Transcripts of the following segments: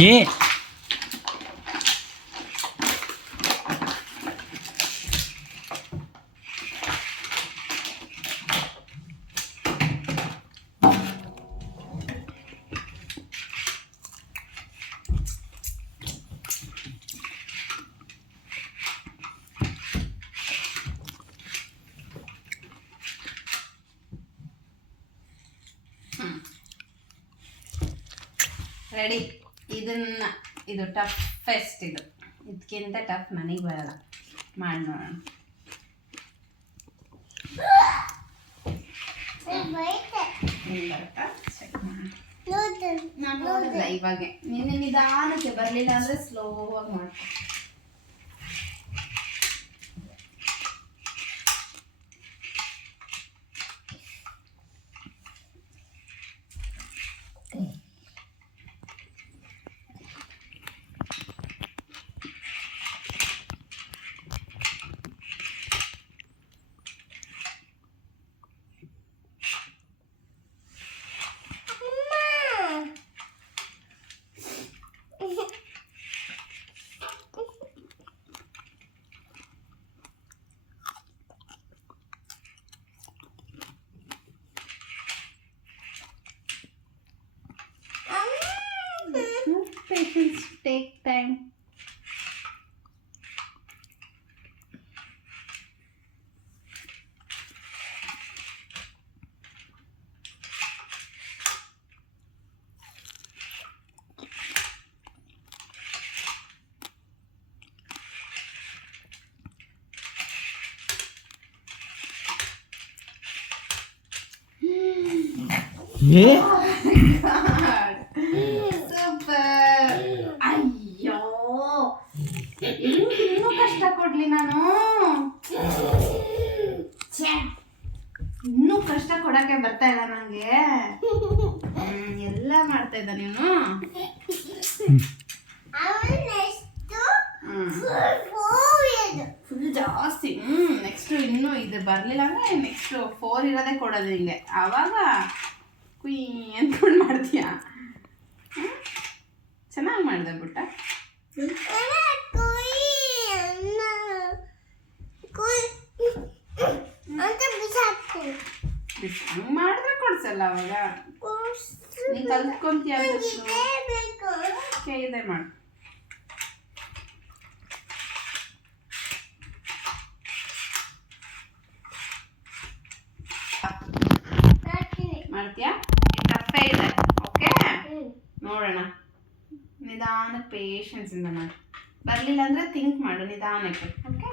ಏ ರೆಡಿ. ಇದು ಟಫೆಸ್ಟ್. ಇದಕ್ಕಿಂತ ಟಫ್ ನನಗೆ ಬರಲ್ಲ. ಮಾಡಿ ನೋಡೋಣ. ನಾನು ನೋಡಿಲ್ಲ ಇವಾಗ. ನಿನ್ನೆ ನಿಧಾನಕ್ಕೆ ಬರಲಿಲ್ಲ ಅಂದರೆ ಸ್ಲೋವಾಗಿ ಮಾಡ್ತೀನಿ. Patience take time. ಸೂಪರ್. ಅಯ್ಯೋ, ಇನ್ನೂ ಕಷ್ಟ ಕೊಡ್ಲಿ ನಾನು? ಇನ್ನೂ ಕಷ್ಟ ಕೊಡಕ್ಕೆ ಬರ್ತಾ ಇಲ್ಲ ನನಗೆ. ಎಲ್ಲ ಮಾಡ್ತಾ ಇದ್ದ ನೀನು. ಫುಲ್ ಜಾಸ್ತಿ. ನೆಕ್ಸ್ಟ್ ಇನ್ನೂ ಇದು ಬರಲಿಲ್ಲ ಅಂದರೆ ನೆಕ್ಸ್ಟ್ 4 ಇರೋದೇ ಕೊಡೋದು ಹಿಂಗೆ. ಆವಾಗ ಕುಯ್ ಅಂದ್ಕೊಂಡು ಮಾಡ್ತೀಯ. ಚೆನ್ನಾಗಿ ಮಾಡಿದೆ ಬಿಟ್ಟ. ಹಂಗೆ ಮಾಡಿದ್ರೆ ಕೊಡ್ಸಲ್ಲ ಅವಾಗ. ನೀ ಕಲ್ತ್ಕೊಂತೀಯ. ಇದೆ ಮಾಡು. ಮಾಡ್ತೀಯಾ? ಟಫೇ ಇದೆ. ಓಕೆ, ನೋಡೋಣ. ನಿಧಾನಕ್ಕೆ ಪೇಷನ್ಸಿಂದ ಮಾಡಿ. ಬರಲಿಲ್ಲ ಅಂದರೆ ಥಿಂಕ್ ಮಾಡು ನಿಧಾನಕ್ಕೆ. ಓಕೆ.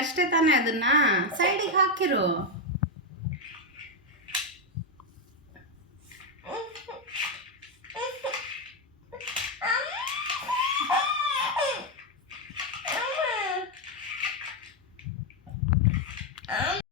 ಅಷ್ಟೇ ತಾನೇ. ಅದನ್ನ ಸೈಡಿಗೆ ಹಾಕಿರು.